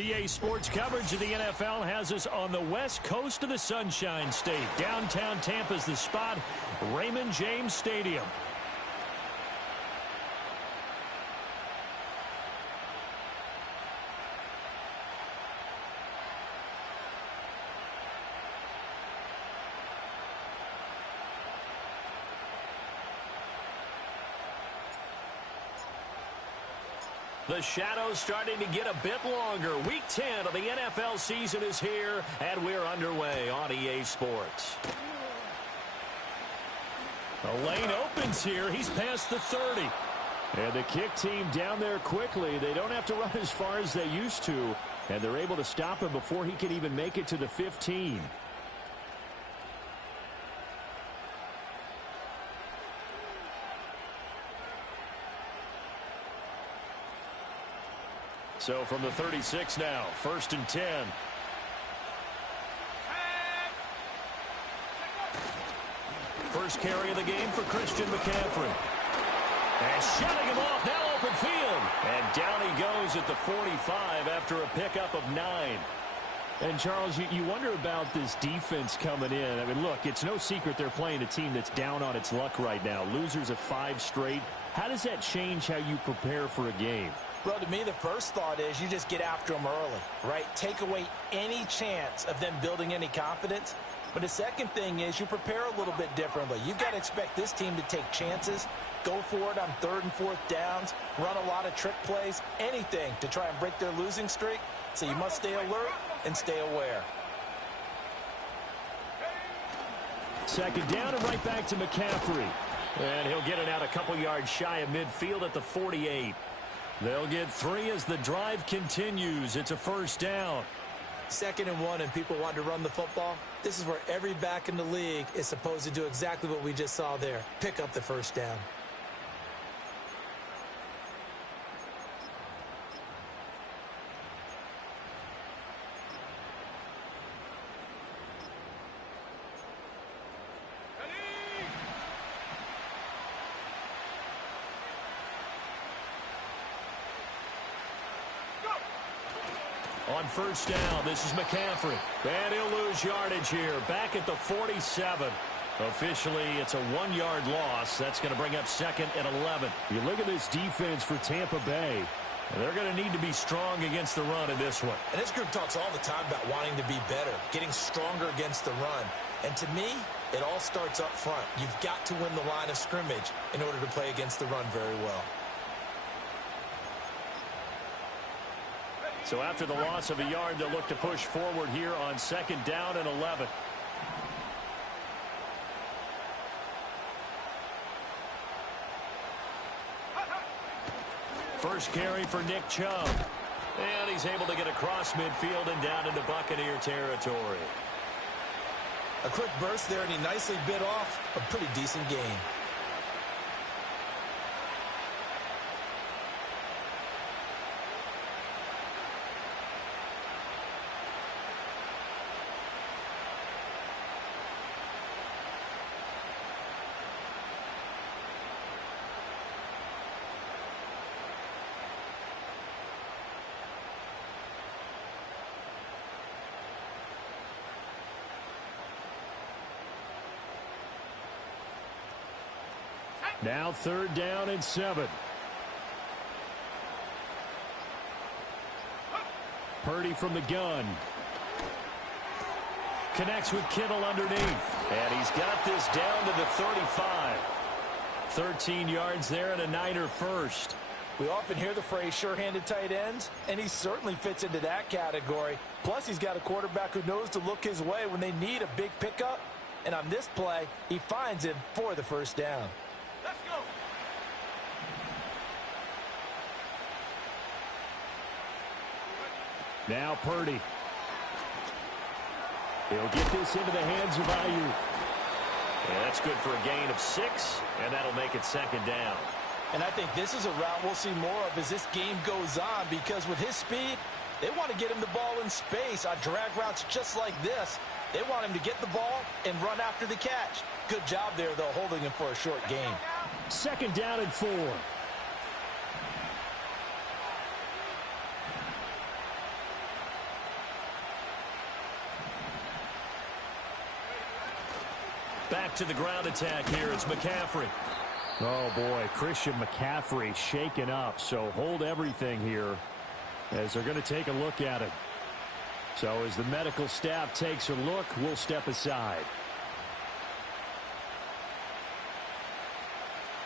EA Sports coverage of the NFL has us on the west coast of the Sunshine State. Downtown Tampa's the spot, Raymond James Stadium. The shadows starting to get a bit longer. Week 10 of the NFL season is here, and we're underway on EA Sports. The lane opens here. He's past the 30. And the kick team down there quickly. They don't have to run as far as they used to, and they're able to stop him before he can even make it to the 15. So from the 36 now, 1st and 10. First carry of the game for Christian McCaffrey. And shutting him off, now open field. And down he goes at the 45 after a pickup of 9. And, Charles, you wonder about this defense coming in. I mean, look, it's no secret they're playing a team that's down on its luck right now. Losers of 5 straight. How does that change how you prepare for a game? Well, to me, the first thought is you just get after them early, right? Take away any chance of them building any confidence. But the second thing is you prepare a little bit differently. You've got to expect this team to take chances, go for it on 3rd and 4th downs, run a lot of trick plays, anything to try and break their losing streak. So you must stay alert and stay aware. 2nd down and right back to McCaffrey. And he'll get it out a couple yards shy of midfield at the 48. They'll get 3 as the drive continues. It's a 1st down. 2nd and 1 and people want to run the football. This is where every back in the league is supposed to do exactly what we just saw there. Pick up the 1st down. On 1st down, this is McCaffrey. And he'll lose yardage here. Back at the 47. Officially, it's a 1-yard loss. That's going to bring up 2nd and 11. You look at this defense for Tampa Bay. They're going to need to be strong against the run in this one. And this group talks all the time about wanting to be better, getting stronger against the run. And to me, it all starts up front. You've got to win the line of scrimmage in order to play against the run very well. So after the loss of a yard, they'll look to push forward here on 2nd down and 11. First carry for Nick Chubb. And he's able to get across midfield and down into Buccaneer territory. A quick burst there, and he nicely bit off a pretty decent gain. Now 3rd down and 7. Purdy from the gun. Connects with Kittle underneath. And he's got this down to the 35. 13 yards there and a Niner first. We often hear the phrase sure-handed tight ends, and he certainly fits into that category. Plus, he's got a quarterback who knows to look his way when they need a big pickup. And on this play, he finds him for the 1st down. Let's go. Now Purdy. He'll get this into the hands of Ayuk. And that's good for a gain of 6, and that'll make it 2nd down. And I think this is a route we'll see more of as this game goes on, because with his speed, they want to get him the ball in space on drag routes just like this. They want him to get the ball and run after the catch. Good job there, though, holding him for a short gain. 2nd down and 4. Back to the ground attack here. It's McCaffrey. Oh, boy, Christian McCaffrey shaken up. So hold everything here as they're going to take a look at it. So as the medical staff takes a look, we'll step aside.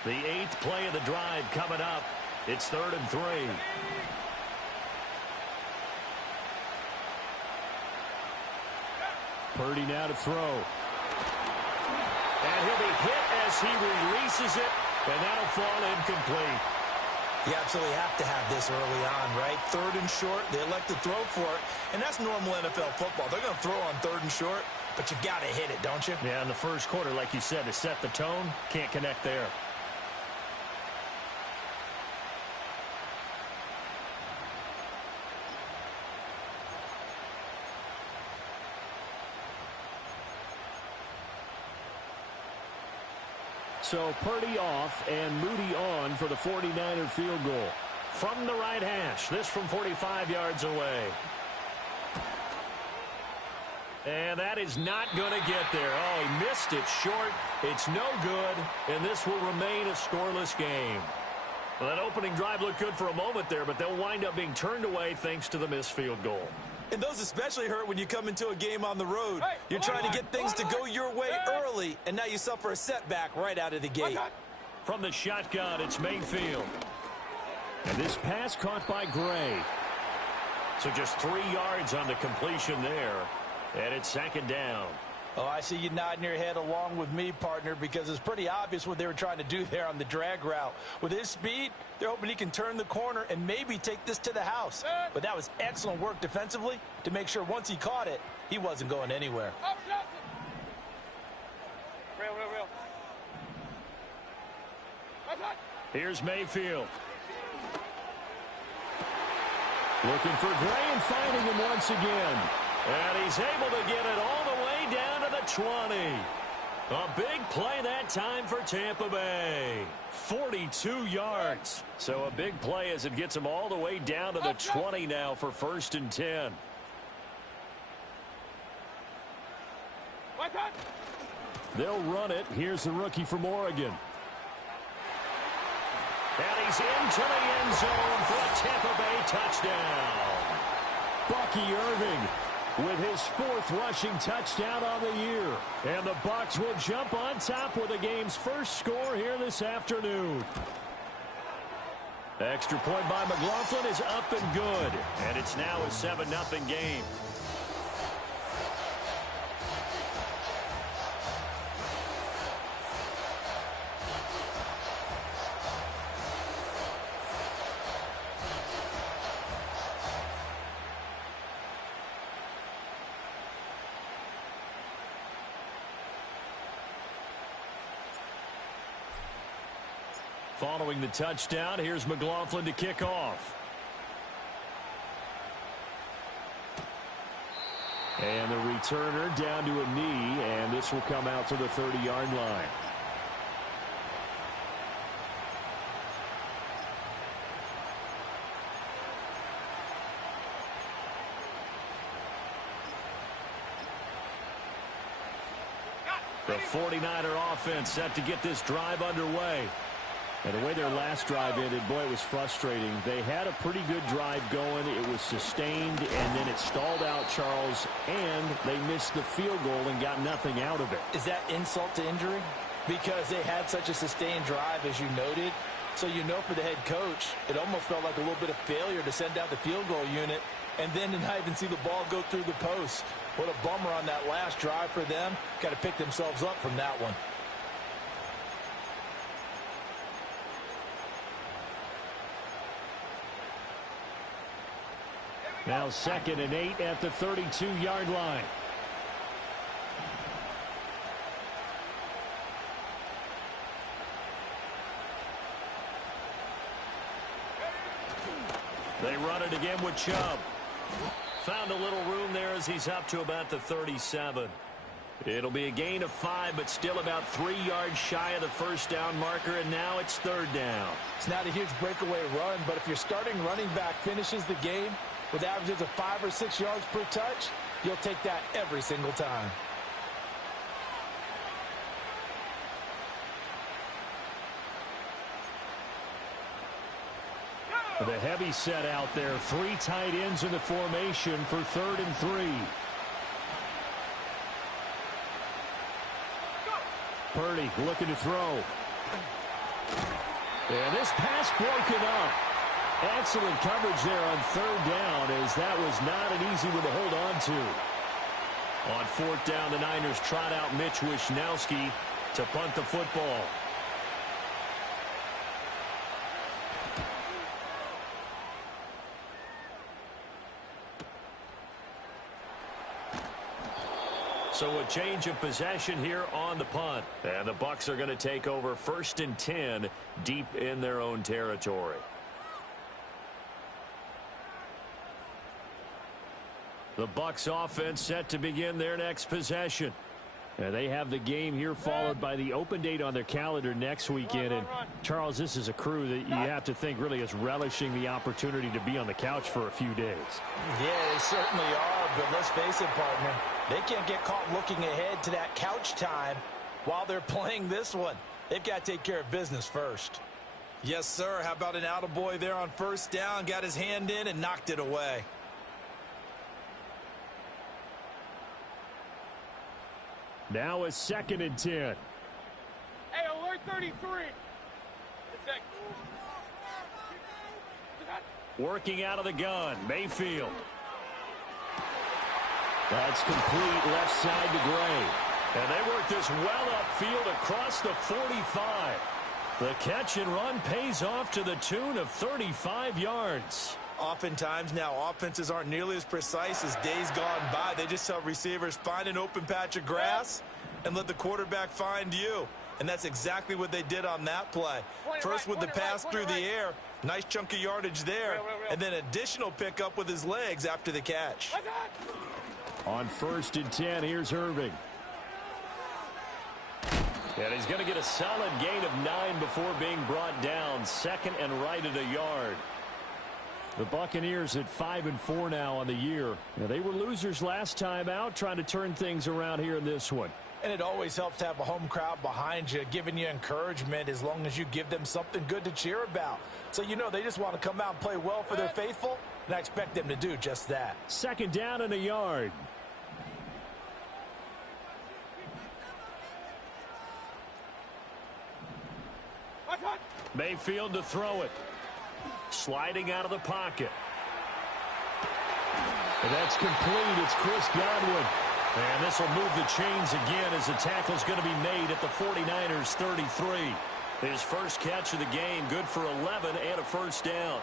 The 8th play of the drive coming up. It's 3rd and 3. Purdy now to throw. And he'll be hit as he releases it, and that'll fall incomplete. You absolutely have to have this early on, right? 3rd and short, they elect to throw for it, and that's normal NFL football. They're going to throw on 3rd and short, but you've got to hit it, don't you? Yeah, in the first quarter, like you said, to set the tone, can't connect there. So Purdy off and Moody on for the 49er field goal. From the right hash, this from 45 yards away. And that is not going to get there. Oh, he missed it short. It's no good, and this will remain a scoreless game. Well, that opening drive looked good for a moment there, but they'll wind up being turned away thanks to the missed field goal. And those especially hurt when you come into a game on the road. You're trying to get things to go your way early, and now you suffer a setback right out of the gate. From the shotgun, it's Mayfield. And this pass caught by Gray. So just 3 yards on the completion there. And it's 2nd down. Oh, I see you nodding your head along with me, partner, because it's pretty obvious what they were trying to do there on the drag route. With his speed, they're hoping he can turn the corner and maybe take this to the house. But that was excellent work defensively to make sure once he caught it, he wasn't going anywhere. Real. Here's Mayfield. Looking for Gray and finding him once again. And he's able to get it all the way down to the 20. A big play that time for Tampa Bay. 42 yards. So a big play as it gets him all the way down to the 20 now for 1st and 10. They'll run it. Here's the rookie from Oregon. And he's into the end zone for a Tampa Bay touchdown. Bucky Irving with his 4th rushing touchdown on the year. And the Bucs will jump on top with the game's first score here this afternoon. Extra point by McLaughlin is up and good. And it's now a 7-0 game. Following the touchdown, here's McLaughlin to kick off. And the returner down to a knee, and this will come out to the 30-yard line. The 49er offense set to get this drive underway. And the way their last drive ended, boy, it was frustrating. They had a pretty good drive going. It was sustained, and then it stalled out, Charles, and they missed the field goal and got nothing out of it. Is that insult to injury? Because they had such a sustained drive, as you noted. So you know for the head coach, it almost felt like a little bit of failure to send out the field goal unit and then to not even see the ball go through the post. What a bummer on that last drive for them. Got to pick themselves up from that one. Now 2nd and 8 at the 32-yard line. They run it again with Chubb. Found a little room there as he's up to about the 37. It'll be a gain of 5, but still about 3 yards shy of the first down marker, and now it's 3rd down. It's not a huge breakaway run, but if your starting running back finishes the game with averages of 5 or 6 yards per touch, you'll take that every single time. The heavy set out there. 3 tight ends in the formation for 3rd and 3. Purdy looking to throw. And this pass broken up. Excellent coverage there on 3rd down, as that was not an easy one to hold on to. On 4th down, the Niners trot out Mitch Wishnowski to punt the football. So a change of possession here on the punt. And the Bucs are going to take over 1st and 10 deep in their own territory. The Bucs offense set to begin their next possession. And they have the game here followed by the open date on their calendar next weekend. And Charles, this is a crew that you have to think really is relishing the opportunity to be on the couch for a few days. Yeah, they certainly are, but let's face it, partner. They can't get caught looking ahead to that couch time while they're playing this one. They've got to take care of business first. Yes, sir. How about an attaboy there on 1st down? Got his hand in and knocked it away. Now it's 2nd and 10. Hey, alert 33. Working out of the gun, Mayfield. That's complete left side to Gray. And they work this well upfield across the 45. The catch and run pays off to the tune of 35 yards. Oftentimes now, offenses aren't nearly as precise as days gone by. They just tell receivers, find an open patch of grass and let the quarterback find you. And that's exactly what they did on that play. First with the pass through the air, nice chunk of yardage there, and then additional pickup with his legs after the catch. On 1st and 10, here's Irving. And he's going to get a solid gain of 9 before being brought down. 2nd and right at a yard. The Buccaneers at 5-4 now on the year. Now, they were losers last time out, trying to turn things around here in this one. And it always helps to have a home crowd behind you, giving you encouragement as long as you give them something good to cheer about. So, you know, they just want to come out and play well for their faithful, and I expect them to do just that. 2nd down and a yard. Mayfield to throw it. Sliding out of the pocket. And that's complete. It's Chris Godwin. And this will move the chains again as the tackle's going to be made at the 49ers 33. His first catch of the game, good for 11 and a 1st down.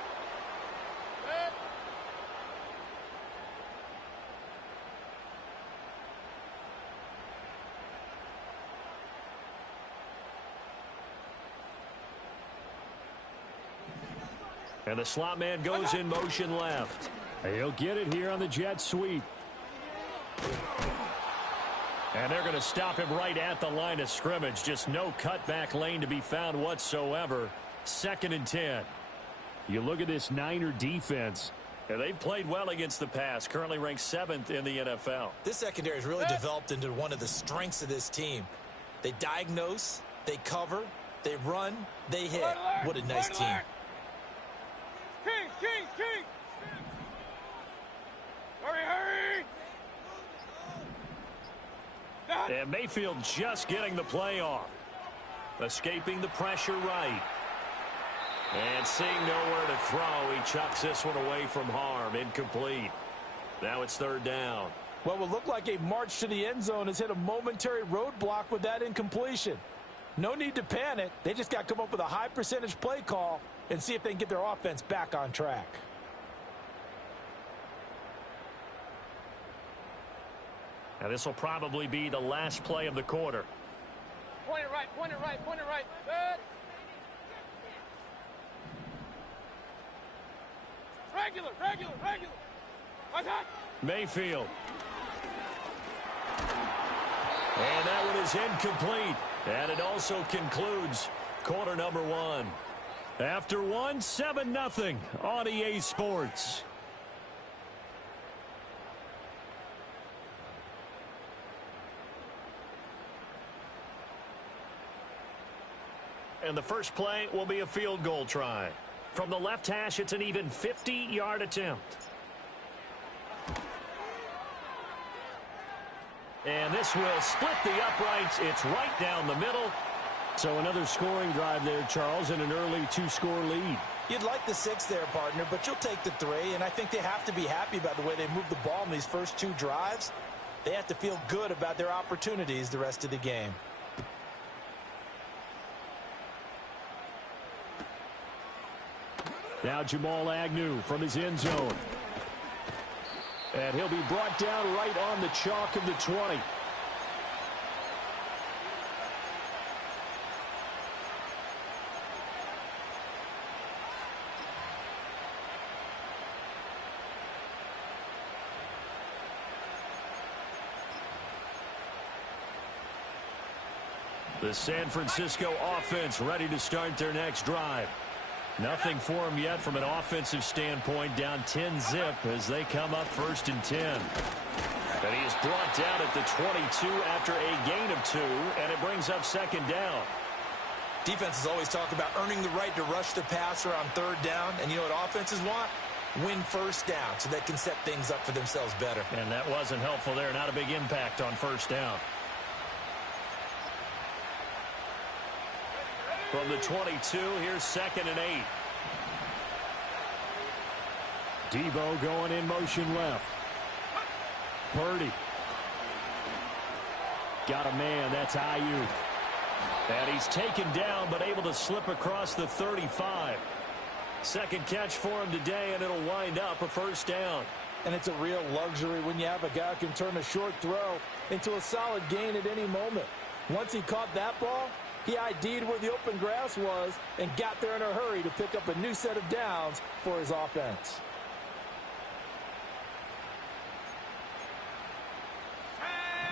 And the slot man goes in motion left. He'll get it here on the jet sweep. And they're going to stop him right at the line of scrimmage. Just no cutback lane to be found whatsoever. 2nd and 10. You look at this Niner defense. And they've played well against the pass. Currently ranked 7th in the NFL. This secondary has really developed into one of the strengths of this team. They diagnose, they cover, they run, they hit. What a nice team. King! Hurry! And Mayfield just getting the play off. Escaping the pressure right. And seeing nowhere to throw, he chucks this one away from harm. Incomplete. Now it's 3rd down. Well, what looked like a march to the end zone has hit a momentary roadblock with that incompletion. No need to panic. They just got to come up with a high percentage play call and see if they can get their offense back on track. Now this will probably be the last play of the quarter. Point it right. Good. Regular. Mayfield. And that one is incomplete. And it also concludes quarter number 1. After 1, 7-0 on EA Sports. And the first play will be a field goal try. From the left hash, it's an even 50-yard attempt. And this will split the uprights. It's right down the middle. So another scoring drive there, Charles, and an early 2-score lead. You'd like the 6 there, partner, but you'll take the 3, and I think they have to be happy about the way they moved the ball in these first 2 drives. They have to feel good about their opportunities the rest of the game. Now Jamal Agnew from his end zone. And he'll be brought down right on the chalk of the 20. The San Francisco offense ready to start their next drive. Nothing for them yet from an offensive standpoint, down 10-zip as they come up 1st and 10. And he is brought down at the 22 after a gain of 2, and it brings up 2nd down. Defenses always talk about earning the right to rush the passer on 3rd down, and you know what offenses want? Win 1st down so they can set things up for themselves better. And that wasn't helpful there. Not a big impact on 1st down. From the 22, here's 2nd and 8. Debo going in motion left. Purdy. Got a man, that's Ayuk. And he's taken down, but able to slip across the 35. 2nd catch for him today, and it'll wind up a 1st down. And it's a real luxury when you have a guy who can turn a short throw into a solid gain at any moment. Once he caught that ball, he ID'd where the open grass was and got there in a hurry to pick up a new set of downs for his offense.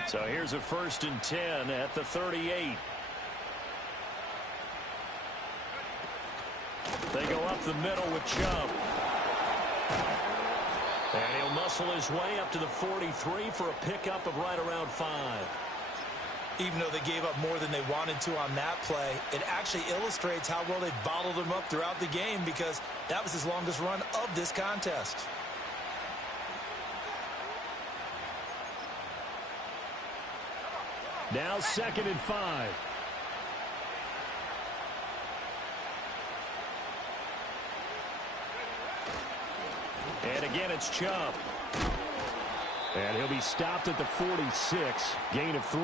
So here's a 1st and 10 at the 38. They go up the middle with Chubb. And he'll muscle his way up to the 43 for a pickup of right around 5. Even though they gave up more than they wanted to on that play, it actually illustrates how well they bottled him up throughout the game because that was his longest run of this contest. Now 2nd and 5. And again, it's Chubb. And he'll be stopped at the 46. Gain of 3.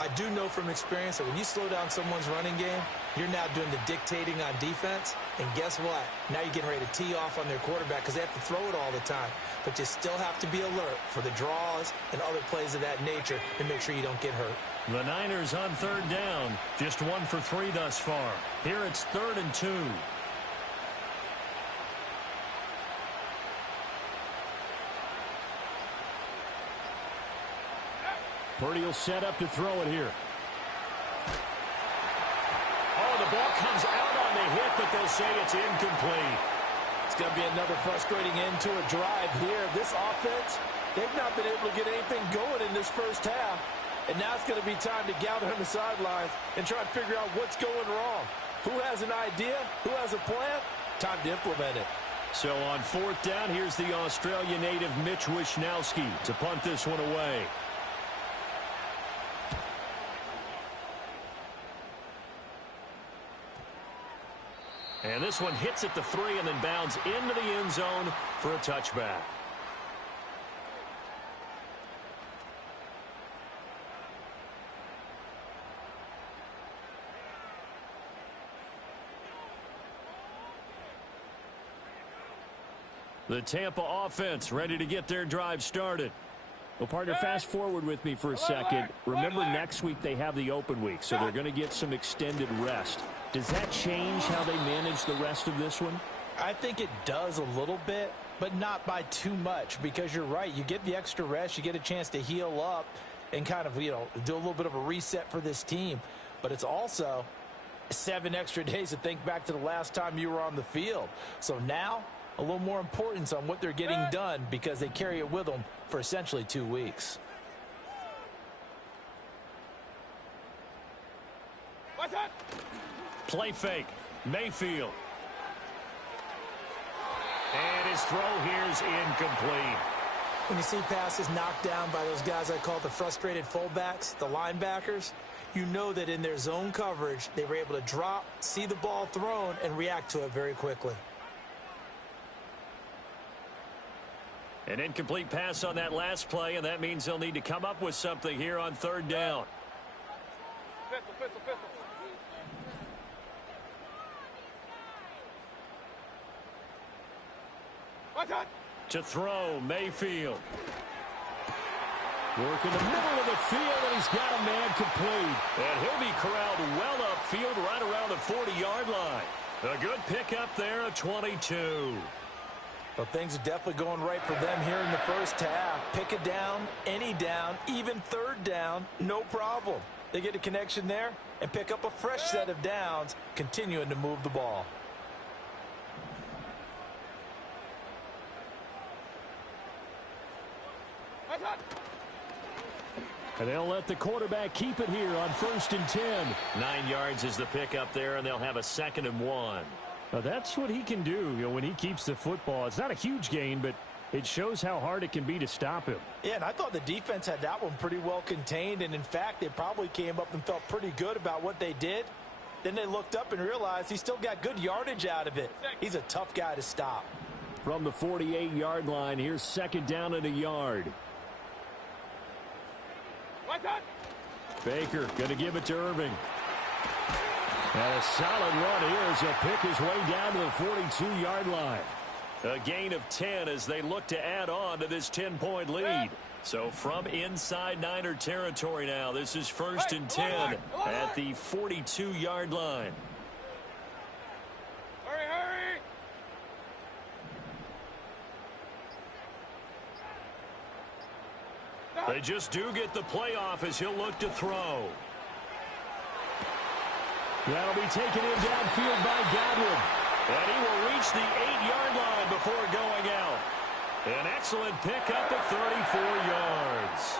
I do know from experience that when you slow down someone's running game, you're now doing the dictating on defense. And guess what? Now you're getting ready to tee off on their quarterback because they have to throw it all the time. But you still have to be alert for the draws and other plays of that nature to make sure you don't get hurt. The Niners on 3rd down. Just 1 for 3 thus far. Here it's 3rd and 2. Purdy will set up to throw it here. Oh, the ball comes out on the hit, but they'll say it's incomplete. It's going to be another frustrating end to a drive here. This offense, they've not been able to get anything going in this first half. And now it's going to be time to gather on the sidelines and try to figure out what's going wrong. Who has an idea? Who has a plan? Time to implement it. So on 4th down, here's the Australia native Mitch Wishnowski to punt this one away. And this one hits at the 3 and then bounds into the end zone for a touchback. The Tampa offense ready to get their drive started. Well, partner, fast forward with me for a second. Remember, next week they have the open week, so they're going to get some extended rest. Does that change how they manage the rest of this one? I think it does a little bit, but not by too much, because you're right. You get the extra rest. You get a chance to heal up and kind of, do a little bit of a reset for this team. But it's also 7 extra days to think back to the last time you were on the field. So now, a little more importance on what they're getting done because they carry it with them for essentially 2 weeks. What's that? Play fake. Mayfield. his throw here's incomplete. When you see passes knocked down by those guys I call the frustrated fullbacks, the linebackers, you know that in their zone coverage, they were able to drop, see the ball thrown, and react to it very quickly. An incomplete pass on that last play, and that means they'll need to come up with something here on third down. Pistol, pistol, pistol. Watch out. To throw, Mayfield. Work in the middle of the field, and he's got a man complete. And he'll be corralled well upfield right around the 40-yard line. A good pickup there, a 22. Well, things are definitely going right for them here in the first half. Pick a down, any down, even third down, no problem. They get a connection there and pick up a fresh set of downs, continuing to move the ball. Watch out. And they'll let the quarterback keep it here on 1st and 10. 9 yards is the pickup there, and they'll have a 2nd and 1. Now that's what he can do, when he keeps the football. It's not a huge gain, but it shows how hard it can be to stop him. Yeah, and I thought the defense had that one pretty well contained, and in fact, they probably came up and felt pretty good about what they did. Then they looked up and realized he still got good yardage out of it. He's a tough guy to stop. From the 48-yard line, here's 2nd down and a yard. Watch out. Baker going to give it to Irving. And a solid run here as he'll pick his way down to the 42-yard line. A gain of 10 as they look to add on to this 10-point lead. So from inside Niner territory now, this is 1st and 10 at the 42-yard line. Hurry, hurry. They just do get the playoff as he'll look to throw. That'll be taken in downfield by Godwin. And he will reach the 8-yard line before going out. An excellent pickup of 34 yards.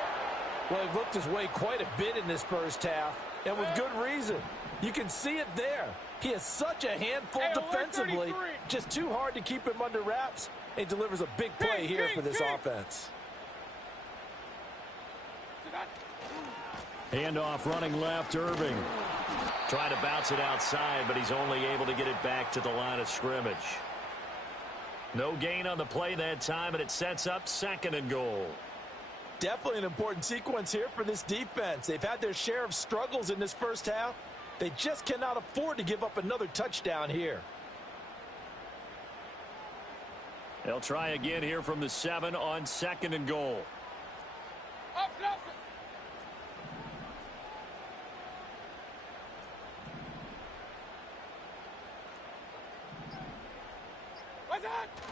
Well, he looked his way quite a bit in this first half, and with good reason. You can see it there. He is such a handful defensively, just too hard to keep him under wraps. He delivers a big play here for this offense. Handoff running left, Irving. Trying to bounce it outside, but he's only able to get it back to the line of scrimmage. No gain on the play that time, and it sets up 2nd and goal. Definitely an important sequence here for this defense. They've had their share of struggles in this first half. They just cannot afford to give up another touchdown here. They'll try again here from the 7 on 2nd and goal. Up, up.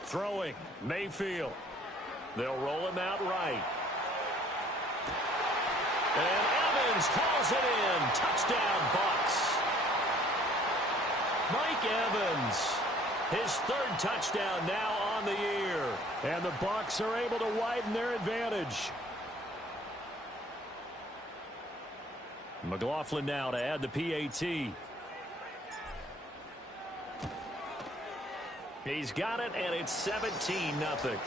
Throwing, Mayfield. They'll roll him out right. And Evans hauls it in. Touchdown, Bucs. Mike Evans, his 3rd touchdown now on the year. And the Bucs are able to widen their advantage. McLaughlin now to add the PAT. He's got it, and it's 17-0.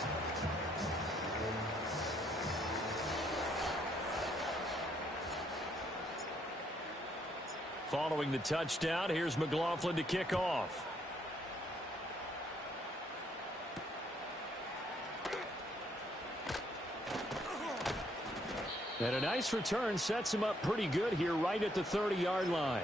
Following the touchdown, here's McLaughlin to kick off. And a nice return sets him up pretty good here right at the 30-yard line.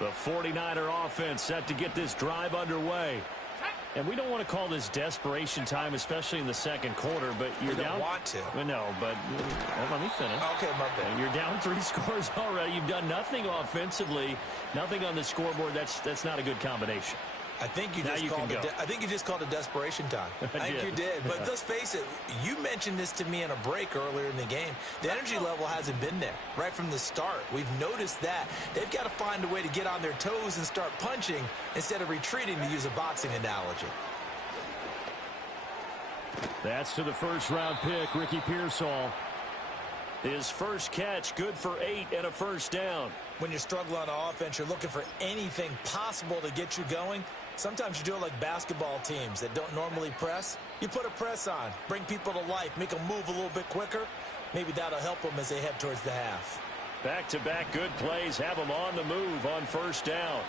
The 49er offense set to get this drive underway. And we don't want to call this desperation time, especially in the second quarter, but you're down. You don't want to. Well, no, but let me finish. Okay, my bad. You're down 3 scores already. You've done nothing offensively, nothing on the scoreboard. That's not a good combination. I think you just called it desperation time. I think you did. But let's face it, you mentioned this to me in a break earlier in the game. The energy level hasn't been there right from the start. We've noticed that. They've got to find a way to get on their toes and start punching instead of retreating, to use a boxing analogy. That's to the first-round pick, Ricky Pearsall. His first catch, good for 8 and a first down. When you're struggling on offense, you're looking for anything possible to get you going. Sometimes you do it like basketball teams that don't normally press. You put a press on, bring people to life, make them move a little bit quicker. Maybe that'll help them as they head towards the half. Back-to-back good plays have him on the move on first down.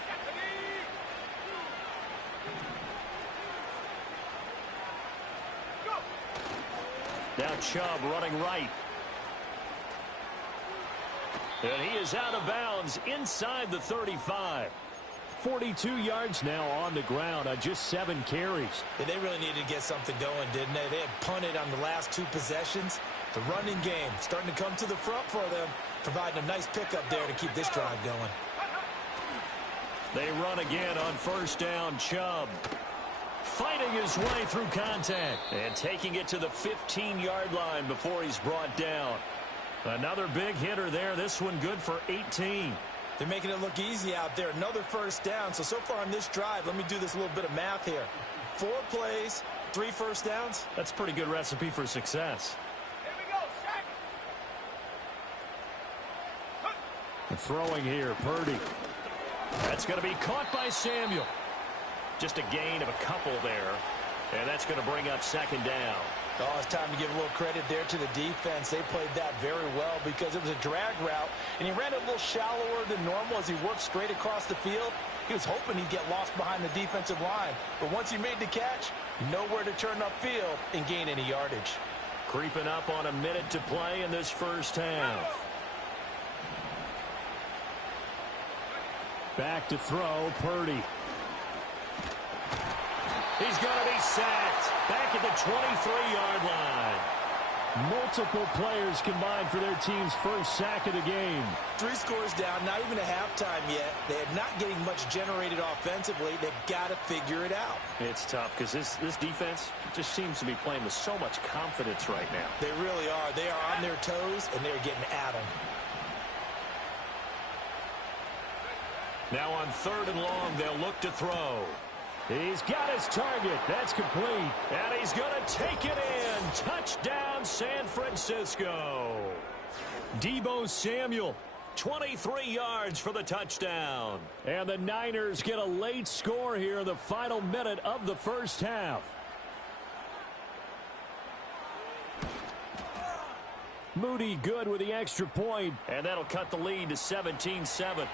Now Chubb running right. And he is out of bounds inside the 35. 42 yards now on the ground on just 7 carries. And they really needed to get something going, didn't they? They had punted on the last 2 possessions. The running game starting to come to the front for them, providing a nice pickup there to keep this drive going. They run again on first down. Chubb fighting his way through contact and taking it to the 15-yard line before he's brought down. Another big hitter there. This one good for 18. They're making it look easy out there. Another first down. So far on this drive, let me do this little bit of math here. 4 plays, 3 first downs. That's a pretty good recipe for success. Here we go, sack. Throwing here, Purdy. That's going to be caught by Samuel. Just a gain of a couple there. And that's going to bring up second down. Oh, it's time to give a little credit there to the defense. They played that very well because it was a drag route, and he ran it a little shallower than normal as he worked straight across the field. He was hoping he'd get lost behind the defensive line, but once he made the catch, nowhere to turn upfield and gain any yardage. Creeping up on a minute to play in this first half. Back to throw, Purdy. He's going to be sacked back at the 23-yard line. Multiple players combined for their team's first sack of the game. 3 scores down, not even a halftime yet. They are not getting much generated offensively. They've got to figure it out. It's tough because this defense just seems to be playing with so much confidence right now. They really are. They are on their toes, and they're getting at them. Now on 3rd and long, they'll look to throw. He's got his target. That's complete. And he's going to take it in. Touchdown, San Francisco. Deebo Samuel, 23 yards for the touchdown. And the Niners get a late score here in the final minute of the first half. Moody good with the extra point. And that'll cut the lead to 17-7.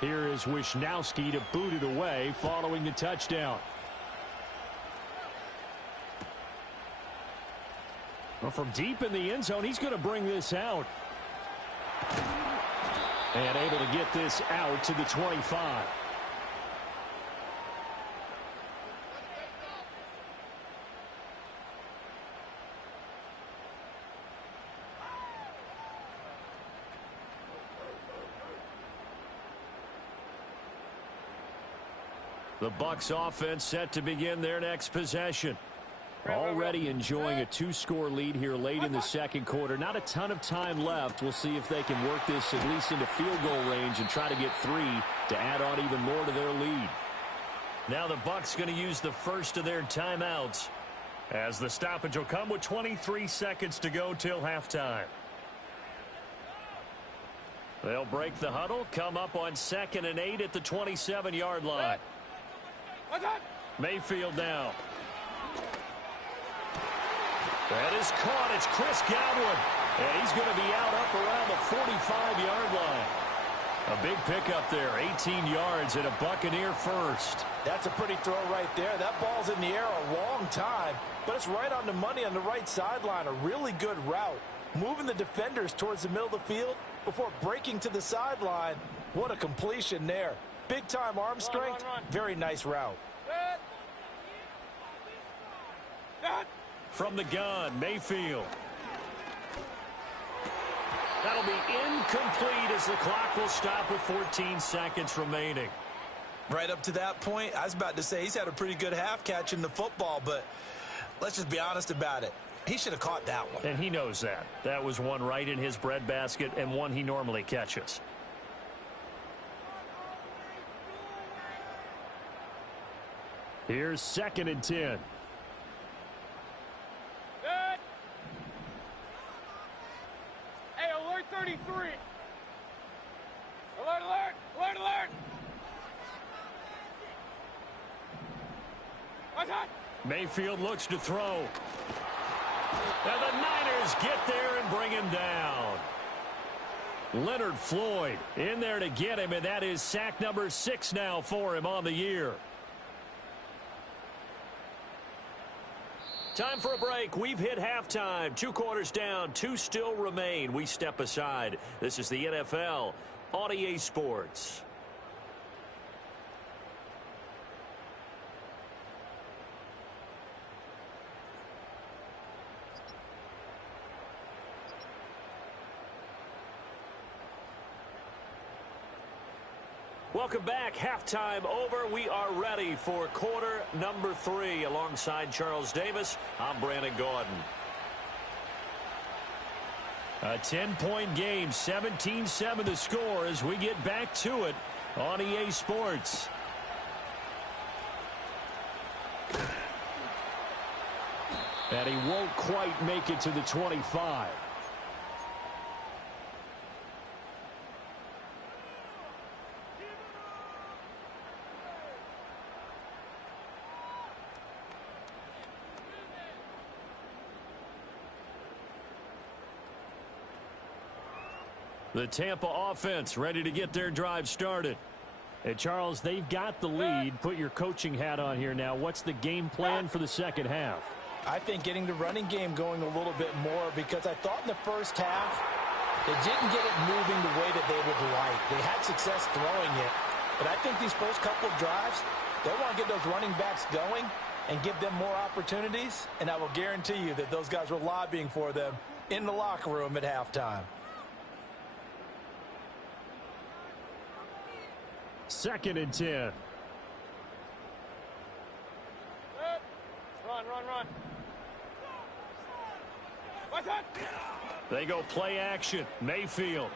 Here is Wisnowski to boot it away following the touchdown. Well, from deep in the end zone, he's going to bring this out. And able to get this out to the 25. The Bucs offense set to begin their next possession. Already enjoying a 2-score lead here late in the second quarter. Not a ton of time left. We'll see if they can work this at least into field goal range and try to get 3 to add on even more to their lead. Now the Bucs going to use the first of their timeouts as the stoppage will come with 23 seconds to go till halftime. They'll break the huddle, come up on 2nd and 8 at the 27-yard line. Mayfield now. That is caught. It's Chris Godwin. And he's going to be out up around the 45-yard line. A big pickup there. 18 yards and a Buccaneer first. That's a pretty throw right there. That ball's in the air a long time, but it's right on the money on the right sideline. A really good route. Moving the defenders towards the middle of the field before breaking to the sideline. What a completion there. Big-time arm strength. Very nice route. From the gun, Mayfield. That'll be incomplete as the clock will stop with 14 seconds remaining. Right up to that point, I was about to say he's had a pretty good half catching the football, but let's just be honest about it. He should have caught that one. And he knows that. That was one right in his breadbasket and one he normally catches. Here's 2nd and 10. Good. Hey, alert 33. Alert, alert, alert, alert. What's that? Mayfield looks to throw. And the Niners get there and bring him down. Leonard Floyd in there to get him, and that is sack number 6 now for him on the year. Time for a break. We've hit halftime. 2 quarters down, 2 still remain. We step aside. This is the NFL on EA Sports. Welcome back. Halftime over. We are ready for quarter number 3. Alongside Charles Davis, I'm Brandon Gordon. A 10-point game, 17-7 the score as we get back to it on EA Sports. And he won't quite make it to the 25. The Tampa offense ready to get their drive started. Hey, Charles, they've got the lead. Put your coaching hat on here now. What's the game plan for the second half? I think getting the running game going a little bit more, because I thought in the first half they didn't get it moving the way that they would like. They had success throwing it. But I think these first couple of drives, they want to get those running backs going and give them more opportunities. And I will guarantee you that those guys were lobbying for them in the locker room at halftime. 2nd and 10. Run, run, run. What's that? They go play action. Mayfield.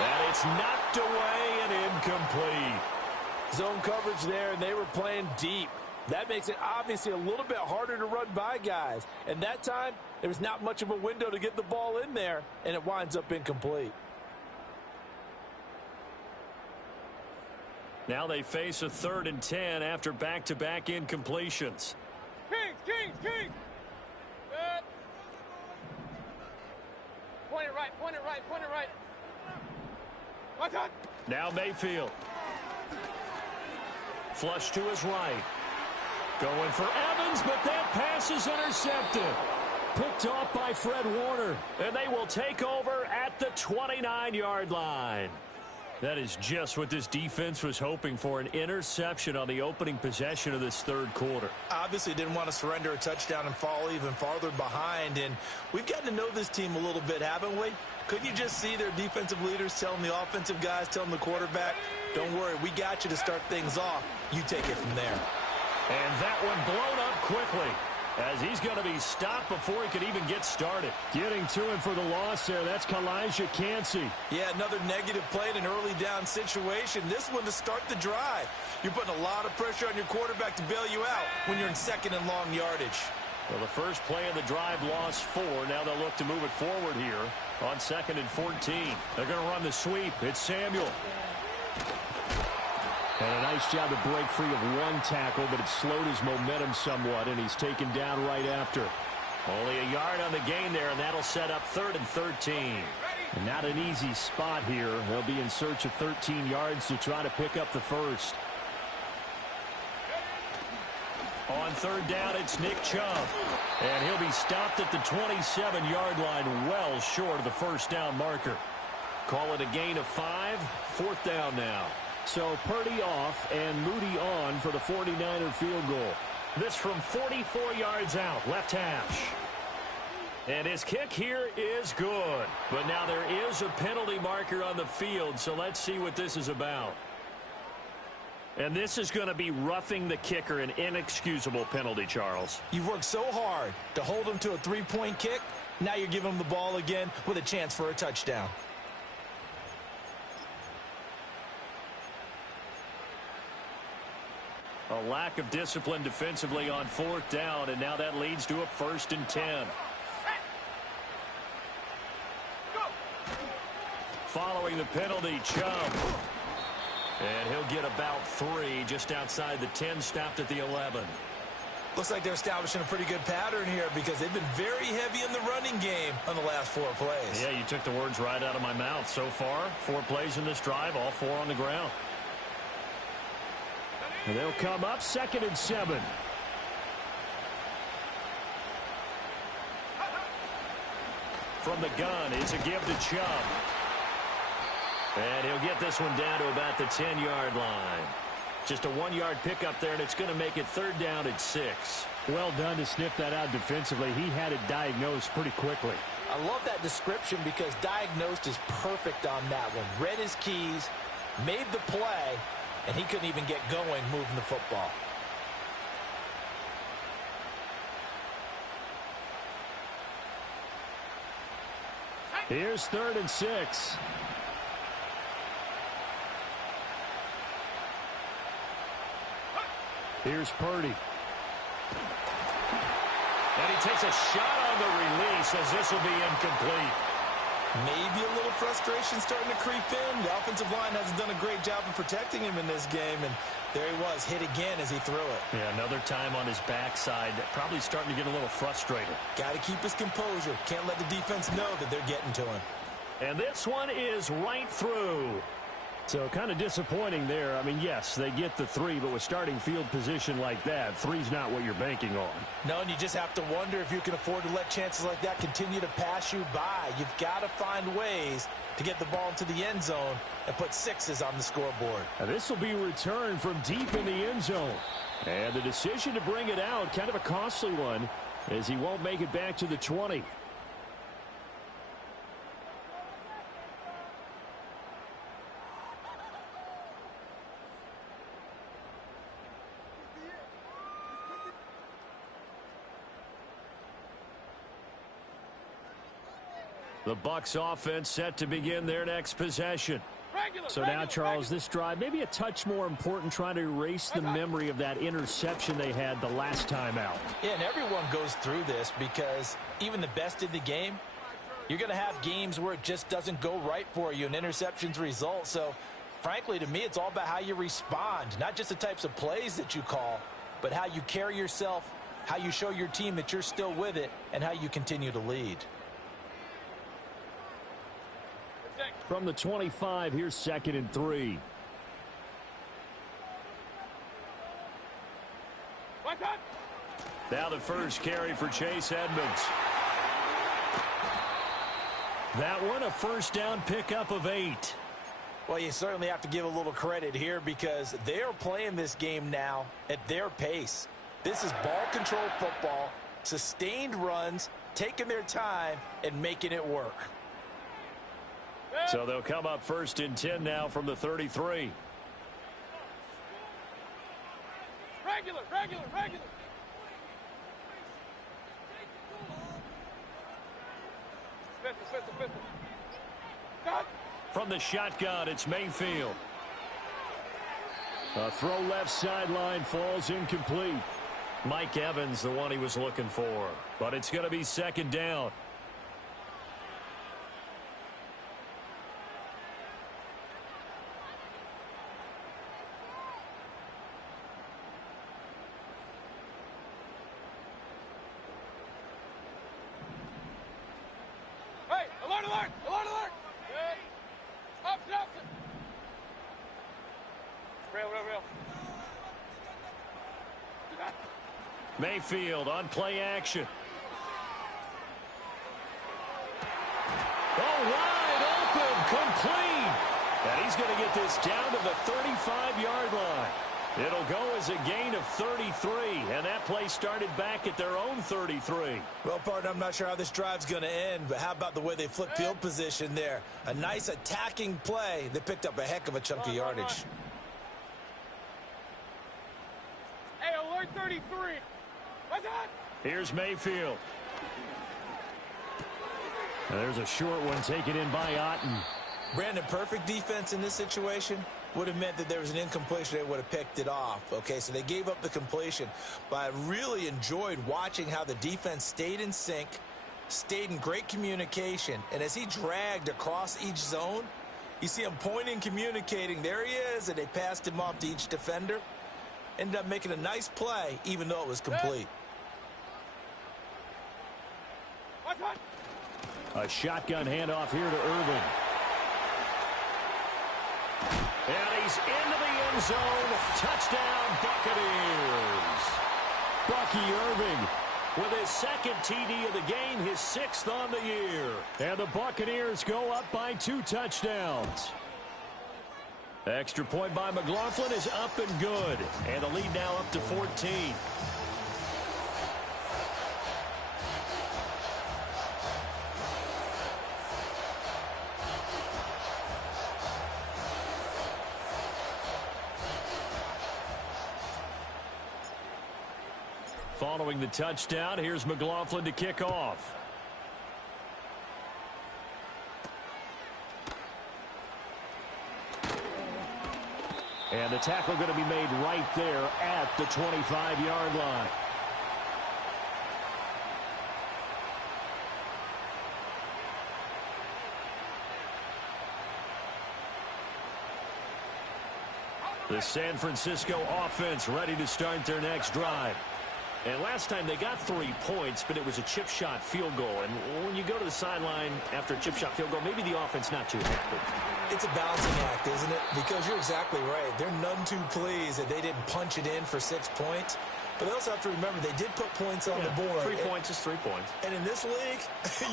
And it's knocked away and incomplete. Zone coverage there, and they were playing deep. That makes it obviously a little bit harder to run by guys. And that time, there was not much of a window to get the ball in there, and it winds up incomplete. Now they face a 3rd and 10 after back-to-back incompletions. Kings, Kings, Kings. Good. Point it right, point it right, point it right. What's that? Now Mayfield. Flush to his right. Going for Evans, but that pass is intercepted. Picked off by Fred Warner. And they will take over at the 29-yard line. That is just what this defense was hoping for, an interception on the opening possession of this 3rd quarter. Obviously didn't want to surrender a touchdown and fall even farther behind. And we've gotten to know this team a little bit, haven't we? Couldn't you just see their defensive leaders telling the offensive guys, telling the quarterback, don't worry, we got you to start things off. You take it from there. And that one blown up quickly, as he's going to be stopped before he could even get started. Getting to him for the loss there. That's Kalijah Cansey. Yeah, another negative play in an early down situation. This one to start the drive. You're putting a lot of pressure on your quarterback to bail you out when you're in 2nd and long yardage. Well, the first play of the drive lost 4. Now they'll look to move it forward here on 2nd and 14. They're going to run the sweep. It's Samuel. And a nice job to break free of 1 tackle, but it slowed his momentum somewhat, and he's taken down right after. Only a yard on the gain there, and that'll set up 3rd and 13. And not an easy spot here. They'll be in search of 13 yards to try to pick up the first. On 3rd down, it's Nick Chubb. And he'll be stopped at the 27-yard line, well short of the first down marker. Call it a gain of 5. 4th down now. So Purdy off and Moody on for the 49er field goal. This from 44 yards out, left hash. And his kick here is good. But now there is a penalty marker on the field, so let's see what this is about. And this is going to be roughing the kicker, an inexcusable penalty, Charles. You've worked so hard to hold him to a 3-point kick. Now you're giving him the ball again with a chance for a touchdown. lack of discipline defensively on 4th down, and now that leads to a 1st and 10. Following the penalty, Chubb. And he'll get about 3 just outside the 10, stopped at the 11. Looks like they're establishing a pretty good pattern here because they've been very heavy in the running game on the last 4 plays. Yeah, you took the words right out of my mouth. So far, 4 plays in this drive, all 4 on the ground. And they'll come up 2nd and 7. From the gun is a give to Chubb. And he'll get this one down to about the 10-yard line. Just a 1-yard pickup there, and it's going to make it 3rd down at 6. Well done to sniff that out defensively. He had it diagnosed pretty quickly. I love that description because diagnosed is perfect on that one. Read his keys, made the play, and he couldn't even get going moving the football. Here's 3rd and 6. Here's Purdy. And he takes a shot on the release as this will be incomplete. Maybe a little frustration starting to creep in. The offensive line hasn't done a great job of protecting him in this game, and there he was, hit again as he threw it. Yeah, another time on his backside, probably starting to get a little frustrated. Got to keep his composure. Can't let the defense know that they're getting to him. And this one is right through. So kind of disappointing there. I mean, yes, they get the 3, but with starting field position like that, 3's not what you're banking on. No, and you just have to wonder if you can afford to let chances like that continue to pass you by. You've got to find ways to get the ball into the end zone and put 6s on the scoreboard. Now this will be returned from deep in the end zone. And the decision to bring it out, kind of a costly one, as he won't make it back to the 20. The Bucs offense set to begin their next possession. So now, Charles, this drive maybe a touch more important, trying to erase the memory of that interception they had the last time out. Yeah, and everyone goes through this because even the best in the game, you're going to have games where it just doesn't go right for you and interceptions result. So, frankly, to me, it's all about how you respond, not just the types of plays that you call, but how you carry yourself, how you show your team that you're still with it, and how you continue to lead. From the 25, here's 2nd and 3. Now the first carry for Chase Edmonds. That one, a 1st down pickup of 8. Well, you certainly have to give a little credit here because they are playing this game now at their pace. This is ball control football, sustained runs, taking their time, and making it work. So they'll come up 1st and 10 now from the 33. Regular. Pistol. From the shotgun, it's Mayfield. A throw left sideline, falls incomplete. Mike Evans, the one he was looking for. But it's going to be 2nd down. Alert! Stop. Real. Mayfield on play action. Oh, wide open, complete. And he's going to get this down to the 35-yard line. It'll go as a gain of 33, and that play started back at their own 33. Well, partner, I'm not sure how this drive's going to end, but how about the way they flip field position there? A nice attacking play that picked up a heck of a chunk of yardage. Hey, alert 33. What's that? Here's Mayfield. There's a short one taken in by Otten. Brandon, perfect defense in this situation. would have meant that there was an incompletion. They would have picked it off. Okay, so they gave up the completion. But I really enjoyed watching how the defense stayed in sync, stayed in great communication. And as he dragged across each zone, you see him pointing, communicating. There he is, and they passed him off to each defender. Ended up making a nice play, even though it was complete. A shotgun handoff here to Irving. And he's into the end zone. Touchdown, Buccaneers. Bucky Irving With his second TD of the game, his 6th on the year. And the Buccaneers go up by 2 touchdowns. Extra point by McLaughlin is up and good. And the lead now up to 14. Following the touchdown, here's McLaughlin to kick off. And the tackle going to be made right there at the 25-yard line. The San Francisco offense ready to start their next drive. And last time they got 3 points, but it was a chip shot field goal. And when you go to the sideline after a chip shot field goal, maybe the offense not too happy. It's a balancing act, isn't it? Because you're exactly right. They're none too pleased that they didn't punch it in for 6 points. But they also have to remember they did put points on the board. 3 points is 3 points. And in this league,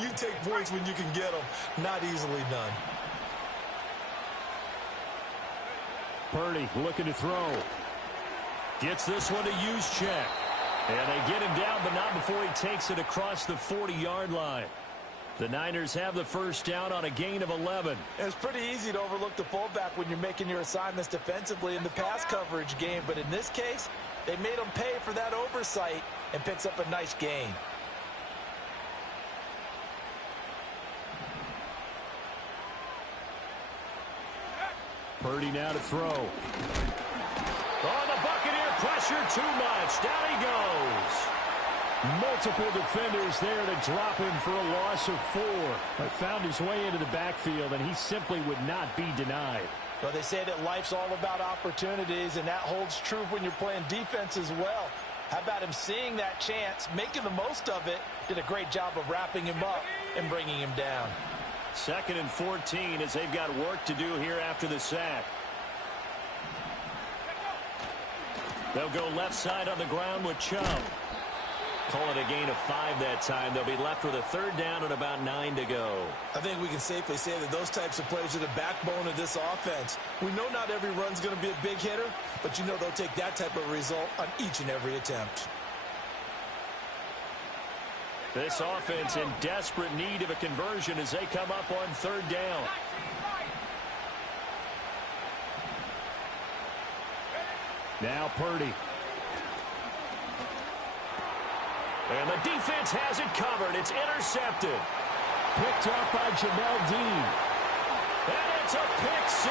you take points when you can get them. Not easily done. Purdy looking to throw. Gets this one to use check. And they get him down, but not before he takes it across the 40-yard line. The Niners have the first down on a gain of 11. It's pretty easy to overlook the fullback when you're making your assignments defensively in the pass coverage game. But in this case, they made him pay for that oversight and picks up a nice gain. Purdy now to throw. Oh, the Buccaneer pressure too much. Down he goes. Multiple defenders there to drop him for a loss of 4. But found his way into the backfield, and he simply would not be denied. Well, they say that life's all about opportunities, and that holds true when you're playing defense as well. How about him seeing that chance, making the most of it, did a great job of wrapping him up and bringing him down. 2nd and 14 as they've got work to do here after the sack. They'll go left side on the ground with Chubb. Call it a gain of 5 that time. They'll be left with a 3rd down and about 9 to go. I think we can safely say that those types of plays are the backbone of this offense. We know not every run's going to be a big hitter, but you know they'll take that type of result on each and every attempt. This offense in desperate need of a conversion as they come up on 3rd down. Now Purdy. And the defense has it covered. It's intercepted. Picked up by Jamel Dean. And it's a pick 6.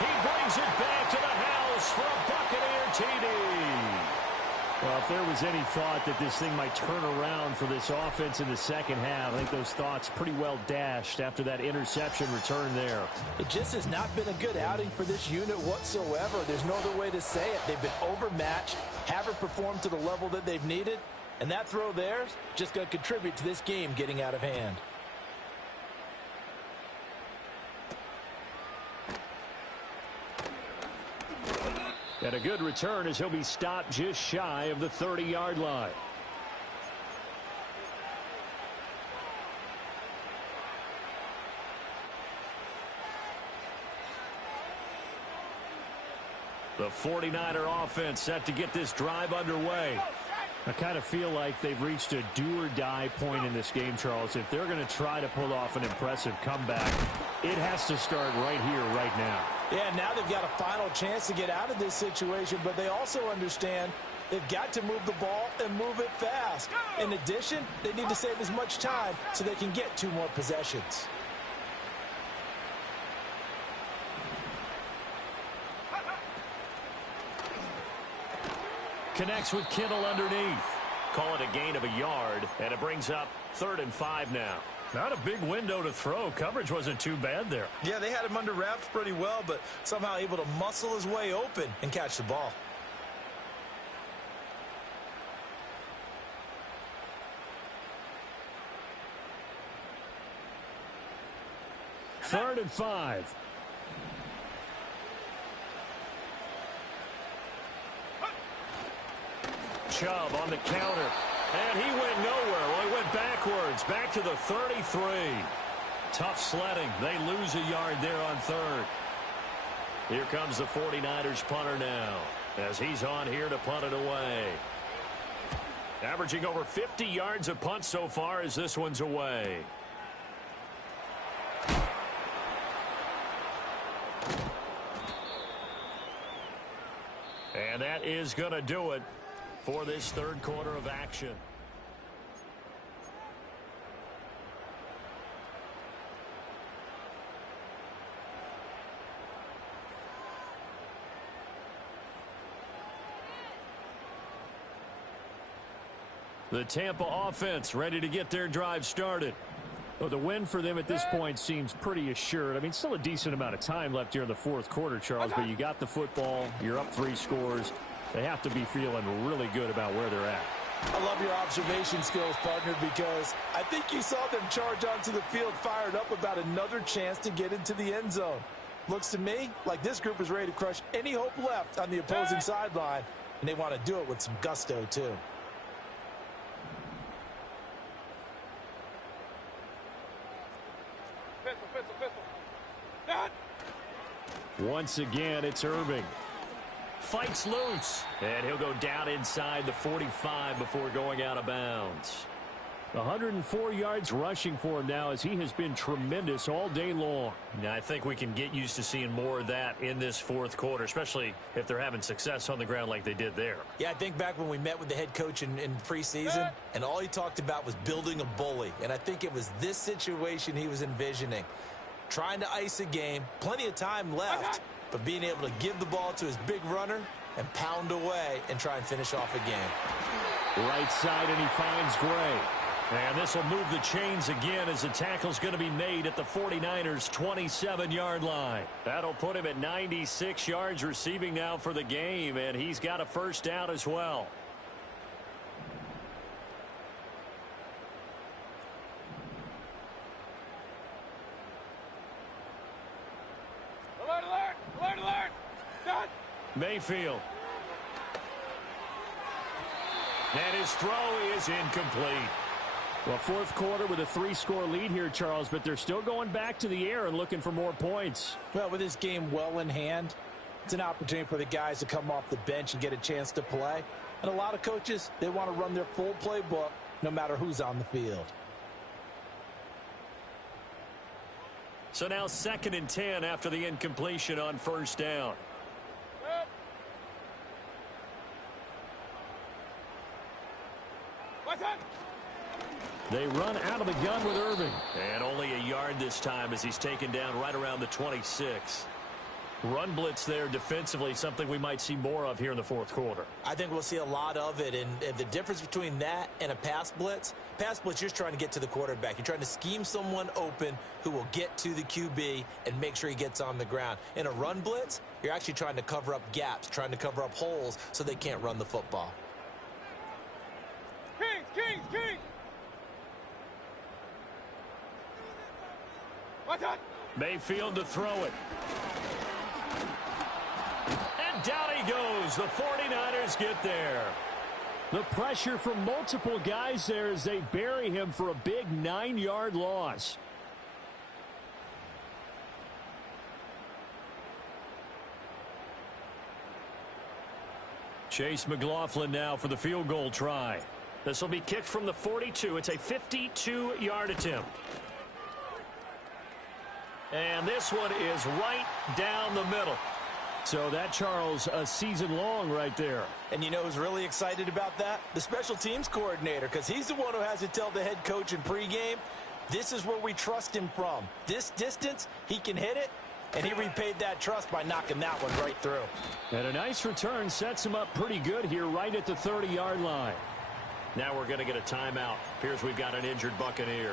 He brings it back to the house for a Buccaneer TD. Well, if there was any thought that this thing might turn around for this offense in the second half, I think those thoughts pretty well dashed after that interception return there. It just has not been a good outing for this unit whatsoever. There's no other way to say it. They've been overmatched, haven't performed to the level that they've needed, and that throw there is just going to contribute to this game getting out of hand. And a good return as he'll be stopped just shy of the 30-yard line. The 49er offense set to get this drive underway. I kind of feel like they've reached a do-or-die point in this game, Charles. If they're going to try to pull off an impressive comeback, it has to start right here, right now. Yeah, now they've got a final chance to get out of this situation, but they also understand they've got to move the ball and move it fast. In addition, they need to save as much time so they can get 2 more possessions. Connects with Kittle underneath. Call it a gain of a yard, and it brings up 3rd and 5 now. Not a big window to throw. Coverage wasn't too bad there. Yeah, they had him under wraps pretty well, but somehow able to muscle his way open and catch the ball. Third and 5. Chubb on the counter. And he went nowhere. Well, he went backwards. Back to the 33. Tough sledding. They lose a yard there on 3rd. Here comes the 49ers punter now, as he's on here to punt it away. Averaging over 50 yards a punt so far as this one's away. And that is going to do it for this 3rd quarter of action. The Tampa offense ready to get their drive started. Well, the win for them at this point seems pretty assured. I mean, still a decent amount of time left here in the 4th quarter, Charles, but you got the football. You're up 3 scores. They have to be feeling really good about where they're at. I love your observation skills, partner, because I think you saw them charge onto the field fired up about another chance to get into the end zone. Looks to me like this group is ready to crush any hope left on the opposing sideline, and they want to do it with some gusto, too. Once again, it's Irving. Fights loose. And he'll go down inside the 45 before going out of bounds. 104 yards rushing for him now, as he has been tremendous all day long. Now, I think we can get used to seeing more of that in this 4th quarter, especially if they're having success on the ground like they did there. Yeah, I think back when we met with the head coach in preseason, and all he talked about was building a bully. And I think it was this situation he was envisioning. Trying to ice a game, plenty of time left, but being able to give the ball to his big runner and pound away and try and finish off a game. Right side, and he finds Gray. And this will move the chains again as the tackle's going to be made at the 49ers' 27-yard line. That'll put him at 96 yards receiving now for the game, and he's got a first down as well. Alert, alert, alert, alert. Done. Mayfield. And his throw is incomplete. Well, 4th quarter with a 3-score lead here, Charles, but they're still going back to the air and looking for more points. Well, with this game well in hand, it's an opportunity for the guys to come off the bench and get a chance to play. And a lot of coaches, they want to run their full playbook no matter who's on the field. So now 2nd and 10 after the incompletion on first down. What's up? They run out of the gun with Irving. And only a yard this time as he's taken down right around the 26. Run blitz there defensively, something we might see more of here in the 4th quarter. I think we'll see a lot of it, and the difference between that and a pass blitz, you're just trying to get to the quarterback. You're trying to scheme someone open who will get to the QB and make sure he gets on the ground. In a run blitz, you're actually trying to cover up gaps, trying to cover up holes so they can't run the football. Kings, Kings, Kings. What's up? Mayfield to throw it. And down he goes. The 49ers get there. The pressure from multiple guys there as they bury him for a big 9-yard loss. Chase McLaughlin now for the field goal try. This will be kicked from the 42. It's a 52-yard attempt. And this one is right down the middle. So that, Charles, a season long right there. And you know who's really excited about that? The special teams coordinator, because he's the one who has to tell the head coach in pregame, this is where we trust him from. This distance, he can hit it, and he repaid that trust by knocking that one right through. And a nice return sets him up pretty good here right at the 30-yard line. Now we're going to get a timeout. Appears we've got an injured Buccaneer.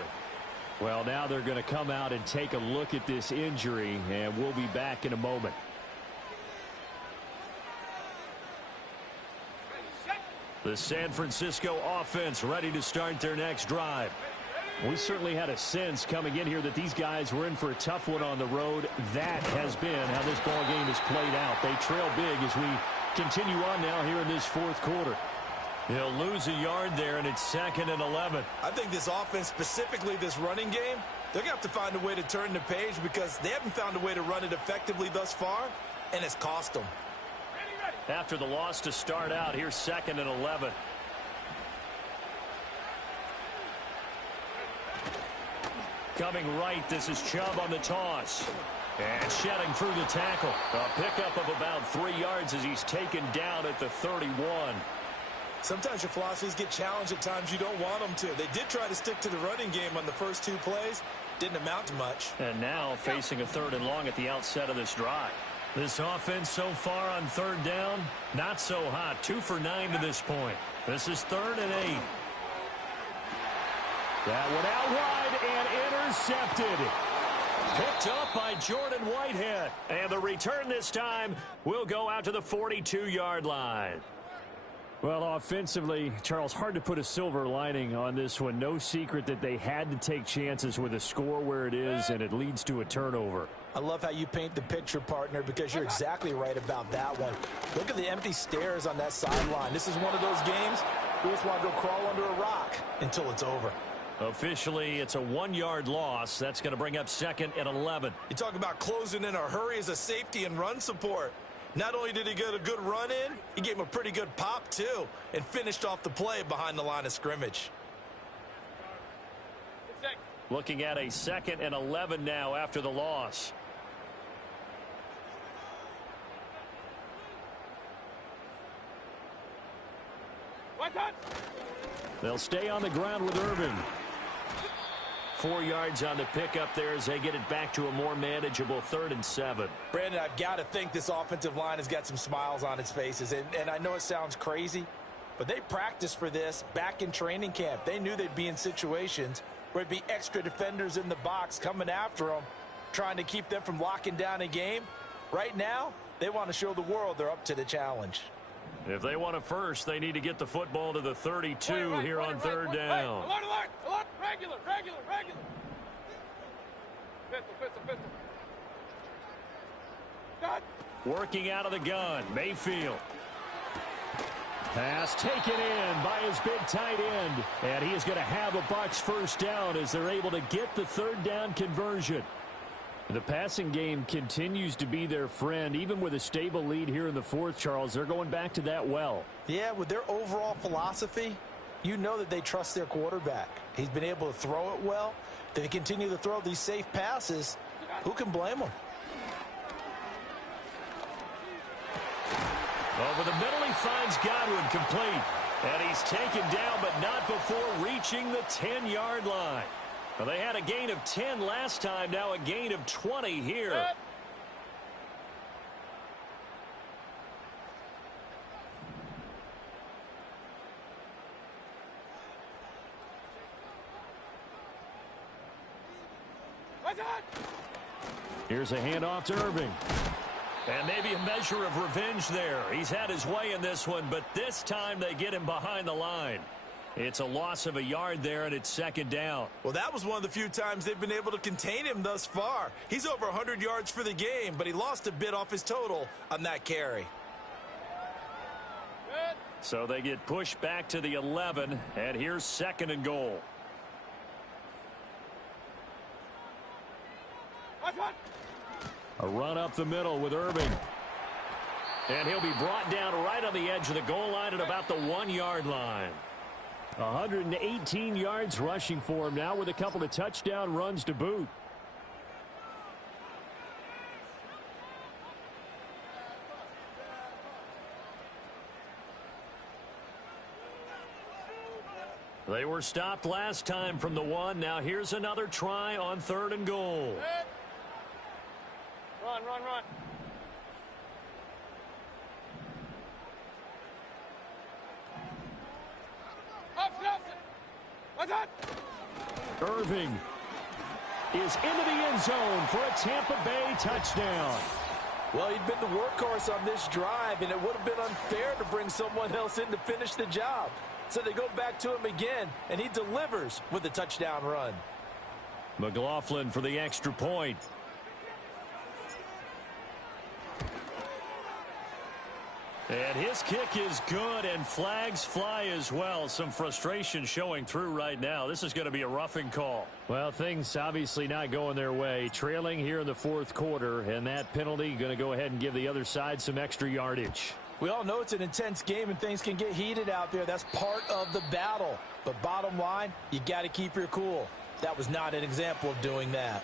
Well, now they're going to come out and take a look at this injury, and we'll be back in a moment. The San Francisco offense ready to start their next drive. We certainly had a sense coming in here that these guys were in for a tough one on the road. That has been how this ball game has played out. They trail big as we continue on now here in this fourth quarter. He'll lose a yard there, and it's 2nd and 11. I think this offense, specifically this running game, they're going to have to find a way to turn the page because they haven't found a way to run it effectively thus far, and it's cost them. After the loss to start out, here's 2nd and 11. Coming right, this is Chubb on the toss. And shedding through the tackle. A pickup of about 3 yards as he's taken down at the 31. Sometimes your philosophies get challenged at times you don't want them to. They did try to stick to the running game on the first 2 plays. Didn't amount to much. And now facing a 3rd and long at the outset of this drive. This offense so far on 3rd down, not so hot. 2 for 9 to this point. This is 3rd and 8. That one out wide and intercepted. Picked up by Jordan Whitehead. And the return this time will go out to the 42-yard line. Well, offensively, Charles, hard to put a silver lining on this one. No secret that they had to take chances with a score where it is, and it leads to a turnover. I love how you paint the picture, partner, because you're exactly right about that one. Look at the empty stares on that sideline. This is one of those games you just want to go crawl under a rock until it's over. Officially, it's a 1-yard loss. That's going to bring up 2nd and 11. You talk about closing in a hurry as a safety and run support. Not only did he get a good run in, he gave him a pretty good pop, too, and finished off the play behind the line of scrimmage. Looking at a 2nd and 11 now after the loss. They'll stay on the ground with Irving. 4 yards on the pickup there as they get it back to a more manageable 3rd and 7. Brandon, I've got to think this offensive line has got some smiles on its faces. And I know it sounds crazy, but they practiced for this back in training camp. They knew they'd be in situations where it'd be extra defenders in the box coming after them, trying to keep them from locking down a game. Right now, they want to show the world they're up to the challenge. If they want a first, they need to get the football to the 32 here on 3rd down. Alert! Regular! Pistol. God. Working out of the gun, Mayfield. Pass taken in by his big tight end. And he is going to have a Bucs first down as they're able to get the 3rd down conversion. The passing game continues to be their friend. Even with a stable lead here in the 4th, Charles, they're going back to that well. Yeah, with their overall philosophy, you know that they trust their quarterback. He's been able to throw it well. They continue to throw these safe passes. Who can blame them? Over the middle, he finds Godwin complete. And he's taken down, but not before reaching the 10-yard line. Well, they had a gain of 10 last time, now a gain of 20 here. Here's a handoff to Irving. And maybe a measure of revenge there. He's had his way in this one, but this time they get him behind the line. It's a loss of a yard there, and it's 2nd down. Well, that was one of the few times they've been able to contain him thus far. He's over 100 yards for the game, but he lost a bit off his total on that carry. So they get pushed back to the 11, and here's 2nd and goal. A run up the middle with Irving. And he'll be brought down right on the edge of the goal line at about the 1-yard line. 118 yards rushing for him now with a couple of touchdown runs to boot. They were stopped last time from the 1. Now here's another try on 3rd and goal. Run. Run, run, run. What's that? Irving is into the end zone for a Tampa Bay touchdown. Well, he'd been the workhorse on this drive, and it would have been unfair to bring someone else in to finish the job. So they go back to him again, and he delivers with a touchdown run. McLaughlin for the extra point. And his kick is good, and flags fly as well. Some frustration showing through right now. This is going to be a roughing call. Well, things obviously not going their way. Trailing here in the fourth quarter, and that penalty going to go ahead and give the other side some extra yardage. We all know it's an intense game, and things can get heated out there. That's part of the battle. But bottom line, you got to keep your cool. That was not an example of doing that.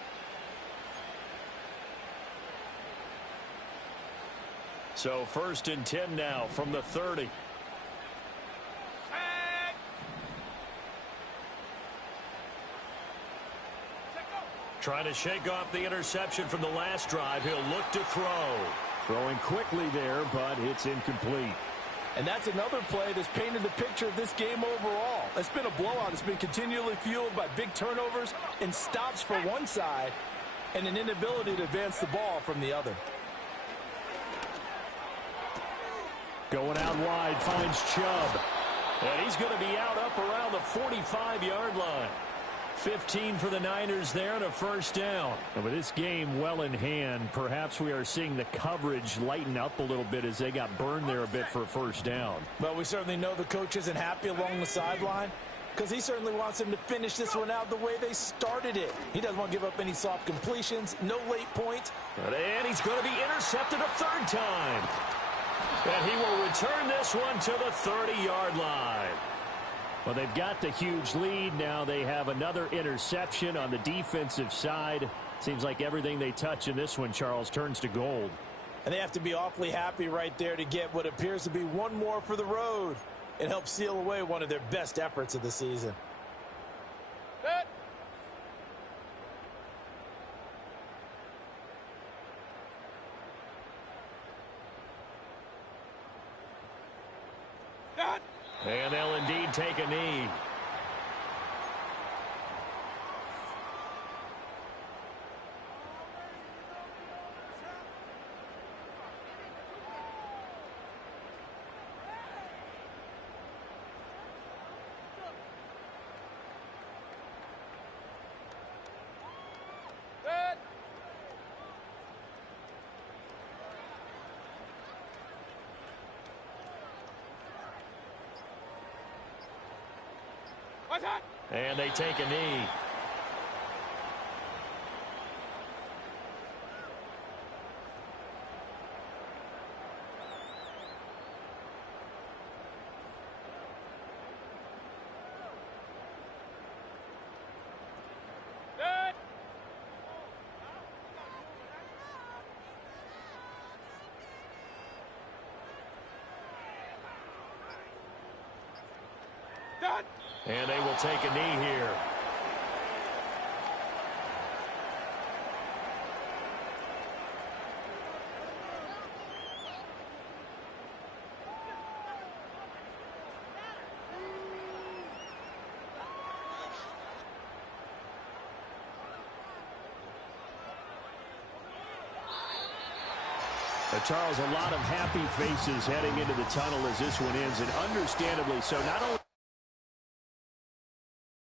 So 1st and 10 now from the 30. Trying to shake off the interception from the last drive. He'll look to throw. Throwing quickly there, but it's incomplete. And that's another play that's painted the picture of this game overall. It's been a blowout. It's been continually fueled by big turnovers and stops for one side and an inability to advance the ball from the other. Going out wide, finds Chubb. And he's going to be out up around the 45-yard line. 15 for the Niners there and a first down. And with this game well in hand, perhaps we are seeing the coverage lighten up a little bit as they got burned there a bit for a first down. But we certainly know the coach isn't happy along the sideline because he certainly wants them to finish this one out the way they started it. He doesn't want to give up any soft completions, no late points. And he's going to be intercepted a third time. And he will return this one to the 30-yard line. Well, they've got the huge lead. Now they have another interception on the defensive side. Seems like everything they touch in this one, Charles, turns to gold. And they have to be awfully happy right there to get what appears to be one more for the road. It helps seal away one of their best efforts of the season. Good. Good. And they'll indeed take a knee. Good. What's that? And they take a knee. Good. Done. And they will take a knee here. Charles, a lot of happy faces heading into the tunnel as this one ends, and understandably so. Not only